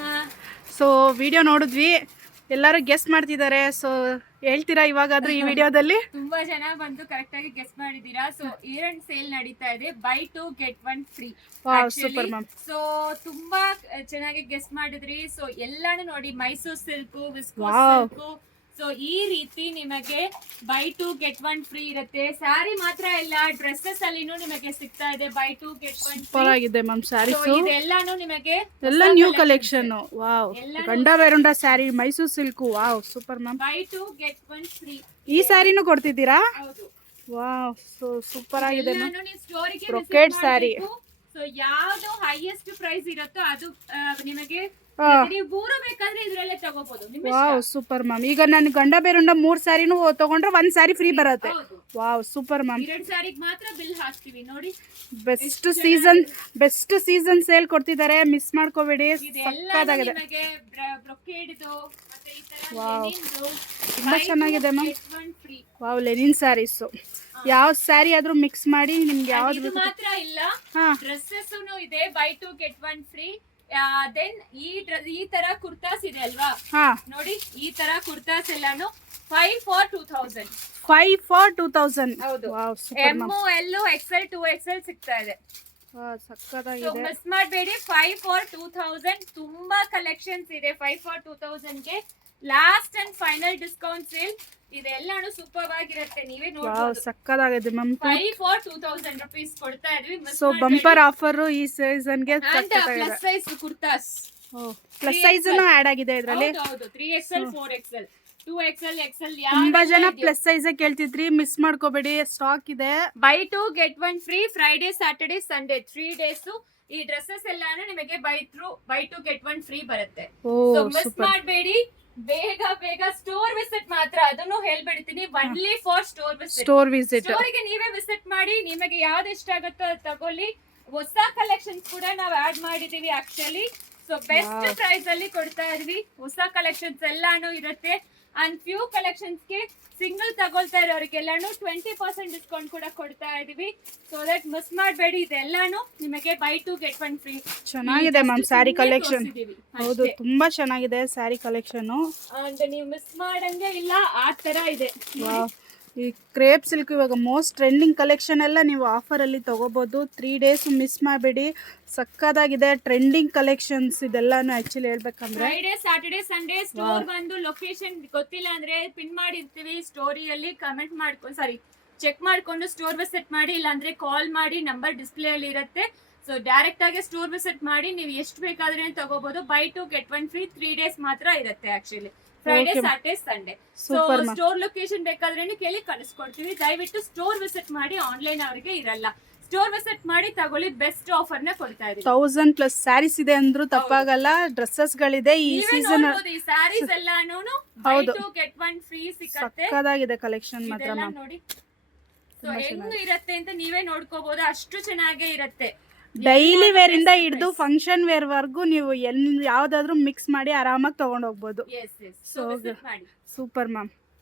Ma'am. So video ನೋಡಿದ್ವಿ, ಎಲ್ಲರೂ guess ಮಾಡ್ತಿದ್ದಾರೆ. ಸೊ ಹೇಳ್ತೀರಾ ಇವಾಗಾದ್ರೂ ಈ ವಿಡಿಯೋದಲ್ಲಿ? ತುಂಬಾ ಜನ ಬಂದು ಕರೆಕ್ಟ್ ಆಗಿ ಗೆಸ್ ಮಾಡಿದೀರಾ. ಸೊ ಇಯರ್ ಅಂಡ್ ಸೇಲ್ ನಡೀತಾ ಇದೆ, buy 2 get 1 free. Super ma'am. So ತುಂಬಾ ಚೆನ್ನಾಗಿ ಗೆಸ್ ಮಾಡಿದ್ರಿ. ಸೊ ಎಲ್ಲಾನು ನೋಡಿ, Mysore silk, viscose silk. So ಈ ರೀತಿ ನಿಮಗೆ ಬೈ 2 get 1 ಫ್ರೀ ಇರುತ್ತೆ. ಸ್ಯಾರಿ ಮಾತ್ರ ಇಲ್ಲ, ಡ್ರೆಸ್ಸಸ್ ಅಲ್ಲಿನೂ ನಿಮಗೆ ಸಿಗ್ತಾ ಇದೆ ಬೈ 2 get 1 ಸೂಪರ್ ಆಗಿದೆ ಮ್ಯಾಮ್ ಸ್ಯಾರೀಸ್. ಇದೆಲ್ಲಾನು ನಿಮಗೆ ಎಲ್ಲ new collection. Wow, Gandaberunda sari, Mysore silk. Wow, super ma'am. Buy 2 get 1 free. ಈ ಸ್ಯಾರಿನೂ ಕೊಡ್ತಿದ್ದೀರಾ? ಹೌದು. ವಾವ್, ಸೊ ಸೂಪರ್ ಆಗಿದೆ ಮ್ಯಾಮ್. ಸ್ಟೋರಿಗೆ ಬ್ರೊಕೇಡ್ ಸ್ಯಾರಿ. ಸೊ ಯಾವ್ದು ಹೈಯೆಸ್ಟ್ ಪ್ರೈಸ್ ಇರುತ್ತೋ ಅದು ನಿಮಗೆ ನೀವು 3 ಬೇಕಾದ್ರೆ ಇದ್ರಲ್ಲೇ ತಗೋಬಹುದು. Wow, super ma'am. ಈಗ ನಾನು ಗಂಡ ಬೇರುಂಡ 3 ಸ್ಯಾರಿನೂ ತಗೊಂಡ್ರೆ 1 ಸ್ಯಾರಿ ಫ್ರೀ ಬರುತ್ತೆ. Wow, super ma'am. 2 ಸ್ಯಾರಿಗೆ ಮಾತ್ರ ಬಿಲ್ ಹಾಕ್ತೀವಿ ನೋಡಿ. ಬೆಸ್ಟ್ ಸೀಸನ್ ಸೇಲ್ ಕೊಡ್ತಿದ್ದಾರೆ, ಮಿಸ್ ಮಾಡ್ಕೋಬೇಡಿ. ಸಕ್ಕತ್ತಾಗಿದೆ. ನಿಮಗೆ ಬ್ರೊಕೇಡ್ ಇದು ಮತ್ತೆ ಈ ತರ ವಾವ್, ಲೆನಿನ್ ತುಂಬಾ ಚೆನ್ನಾಗಿದೆ ma'am. Free. Wow, linen saris. ಯಾವ ಸ್ಯಾರಿ ಆದ್ರೂ ಮಿಕ್ಸ್ ಮಾಡಿ ನಿಮ್ಗೆ ಯಾವ್ದು ಇದು ಮಾತ್ರ ಇಲ್ಲ, ಡ್ರೆಸ್ಸಸ್ ಇದೆ ಬೈ 2 get 1 ಫ್ರೀ. ದೆನ್ ಈ ತರ ಕುರ್ತಾಸ್ ಇದೆ ಅಲ್ವಾ, ನೋಡಿ ಈ ತರ ಕುರ್ತಾಸ್ ಎಲ್ಲಾನು 5 for 2000. 5 for 2000. ಹೌದು. Wow, super ma'am. ML XL 2XL ಸಿಗ್ತಾ ಇದೆ. ಸಕ್ಕತ್ತಾಗಿದೆ. ಮಿಸ್ ಮಾಡಬೇಡಿ. 5 for 2000 ತುಂಬಾ ಕಲೆಕ್ಷನ್ಸ್ ಇದೆ. 5 for 2000 ಗೆ last and final discount sale ಇದೆಲ್ಲಾನು ಸೂಪರ್ ಆಗಿರುತ್ತೆ. ನೀವೇ ನೋಡಬಹುದು. ಸಕ್ಕತ್ತಾಗಿದೆ ಮ್ಯಾಮ್. 5 for 2000 rupees ಕೊಡ್ತಾ ಇದೀವಿ. ಸೊ ಬಂಪರ್ ಆಫರ್ ಈ ಸೀಸನ್ ಗೆ. Plus size kurtas, plus size add ಆಗಿದೆ ಇದರಲ್ಲಿ. ಹೌದು, 3XL 4XL 2XL XL. ತುಂಬಾ ಜನ ಪ್ಲಸ್ ಸೈಜ್ ಕೇಳ್ತಿದ್ರಿ, ಮಿಸ್ ಮಾಡ್ಕೋಬೇಡಿ, ಸ್ಟಾಕ್ ಇದೆ. Buy 2 get 1 free. Friday, Saturday, Sunday 3 days ಈ ಡ್ರೆಸ್ಸಸ್ ಎಲ್ಲಾನು ನಿಮಗೆ ಬೈ 2 get 1 ಫ್ರೀ ಬರುತ್ತೆ. ಸೊ ಮಿಸ್ ಮಾಡಬೇಡಿ. ಬೇಗ ಸ್ಟೋರ್ ವಿಸಿಟ್ ಮಾತ್ರ, ಅದನ್ನು ಹೇಳ್ಬಿಡ್ತೀನಿ. Only for store visit. ಸ್ಟೋರಿಗೆ ನೀವೇ ವಿಸಿಟ್ ಮಾಡಿ, ನಿಮಗೆ ಯಾವ್ದು ಇಷ್ಟ ಆಗುತ್ತೋ ಅದು ತಗೊಳ್ಳಿ. ಹೊಸ ಕಲೆಕ್ಷನ್ಸ್ ಕೂಡ ನಾವು ಆಡ್ ಮಾಡಿದೀವಿ ಆಕ್ಚುಲಿ. ಸೊ ಬೆಸ್ಟ್ ಪ್ರೈಸ್ ಅಲ್ಲಿ ಕೊಡ್ತಾ ಇದೀವಿ. ಹೊಸ ಕಲೆಕ್ಷನ್ಸ್ ಎಲ್ಲಾನು ಇರುತ್ತೆ. ಅಂಡ್ ಫ್ಯೂ ಕಲೆಕ್ಷನ್ಸ್ ಗೆ ಸಿಂಗಲ್ ತಗೊಳ್ತಾ ಇರೋರಿಗೆಲ್ಲಾನು 20% ಡಿಸ್ಕೌಂಟ್ ಕೂಡ ಕೊಡ್ತಾ ಇದೀವಿ. ಸೊ ದಟ್ ಮಿಸ್ ಮಾಡಬೇಡಿ. ಇದೆಲ್ಲಾನು ನಿಮಗೆ ಬೈ 2 get 1 ಫ್ರೀ. ಚೆನ್ನಾಗಿದೆ ಮ್ಯಾಮ್ ಸ್ಯಾರಿ ಕಲೆಕ್ಷನ್. ಹೌದು, ತುಂಬಾ ಚೆನ್ನಾಗಿದೆ ಸ್ಯಾರಿ ಕಲೆಕ್ಷನ್. ಅಂಡ್ ನೀವು ಮಿಸ್ ಮಾಡಂಗೆ ಇಲ್ಲ, ಆ ತರ ಇದೆ. ಈ ಕ್ರೇಪ್ ಸಿಲ್ಕ್ ಇವಾಗ ಮೋಸ್ಟ್ ಟ್ರೆಂಡಿಂಗ್ ಕಲೆಕ್ಷನ್ ಎಲ್ಲ ನೀವು ಆಫರ್ ಅಲ್ಲಿ ತಗೋಬಹುದು. 3 days ಮಿಸ್ ಮಾಡಬೇಡಿ. ಸಕ್ಕದಾಗಿದೆ ಟ್ರೆಂಡಿಂಗ್ ಕಲೆಕ್ಷನ್ಸ್ ಇದೆಲ್ಲಾನು. ಆಕ್ಚುಲಿ ಹೇಳ್ಬೇಕಂದ್ರೆ ಫ್ರೈಡೆ, ಸ್ಯಾಟರ್ಡೆ, ಸಂಡೇ ಸ್ಟೋರ್ ಬಂದು ಲೊಕೇಶನ್ ಗೊತ್ತಿಲ್ಲ ಅಂದ್ರೆ ಪಿನ್ ಮಾಡಿರ್ತೀವಿ ಸ್ಟೋರಿಯಲ್ಲಿ. ಕಮೆಂಟ್ ಮಾಡ್ಕೊಂಡು ಚೆಕ್ ಮಾಡ್ಕೊಂಡು ಸ್ಟೋರ್ ವಿಸಿಟ್ ಮಾಡಿ, ಇಲ್ಲಾಂದ್ರೆ ಕಾಲ್ ಮಾಡಿ, ನಂಬರ್ ಡಿಸ್ಪ್ಲೇ ಅಲ್ಲಿ ಇರುತ್ತೆ. ಸೊ ಡೈರೆಕ್ಟ್ ಆಗಿ ಸ್ಟೋರ್ ವಿಸಿಟ್ ಮಾಡಿ ನೀವು ಎಷ್ಟು ಬೇಕಾದ್ರೆ ತಗೋಬಹುದು. By 2 get 1 free. 3 days ಮಾತ್ರ ಇರುತ್ತೆ actually. Friday, Saturday, Sunday. So store location ಬೇಕಾದ್ರೆ ಕೇಳಿ ಕಳಿಸ್ಕೊಡ್ತೀವಿ. ದಯವಿಟ್ಟು ಸ್ಟೋರ್ ವಿಸಿಟ್ ಮಾಡಿ, ಆನ್ಲೈನ್ ಅವರಿಗೆ ಇರಲ್ಲ. ಸ್ಟೋರ್ ವಿಸಿಟ್ ಮಾಡಿ ತಗೊಳ್ಳಿ, ಬೆಸ್ಟ್ ಆಫರ್ ನ ಕೊಡ್ತಾ ಇದೀವಿ. 1000+ ಸ್ಯಾರೀಸ್ ಇದೆ ಅಂದ್ರೂ ತಪ್ಪಾಗಲ್ಲ. ಡ್ರೆಸ್ಸಸ್ ಗಳಿದೆ ಈ ಸೀಸನ್. ಈ ಸ್ಯಾರೀಸ್ ಎಲ್ಲಾನು ಬೈ 2 get 1 ಫ್ರೀ ಸಿಗುತ್ತೆ. ಸಕ್ಕದಾಗಿದೆ ಕಲೆಕ್ಷನ್ ಮಾತ್ರ ನೋಡಿ. ಸೊ ಹೆಂಗ್ ಇರುತ್ತೆ ಅಂತ ನೀವೇ ನೋಡ್ಕೋಬಹುದು, ಅಷ್ಟು ಚೆನ್ನಾಗೇ ಇರುತ್ತೆ. ಡೈಲಿ ವೇರ್ ಇಂದ ಹಿಡಿದು ಫಂಕ್ಷನ್ ವೇರ್ ವರ್ಗು ನೀವು ಯಾವ್ದಾದ್ರು ಮಿಕ್ಸ್ ಮಾಡಿ ಆರಾಮಾಗಿ ತಗೊಂಡ್ ಹೋಗ್ಬೋದು. Super ma'am.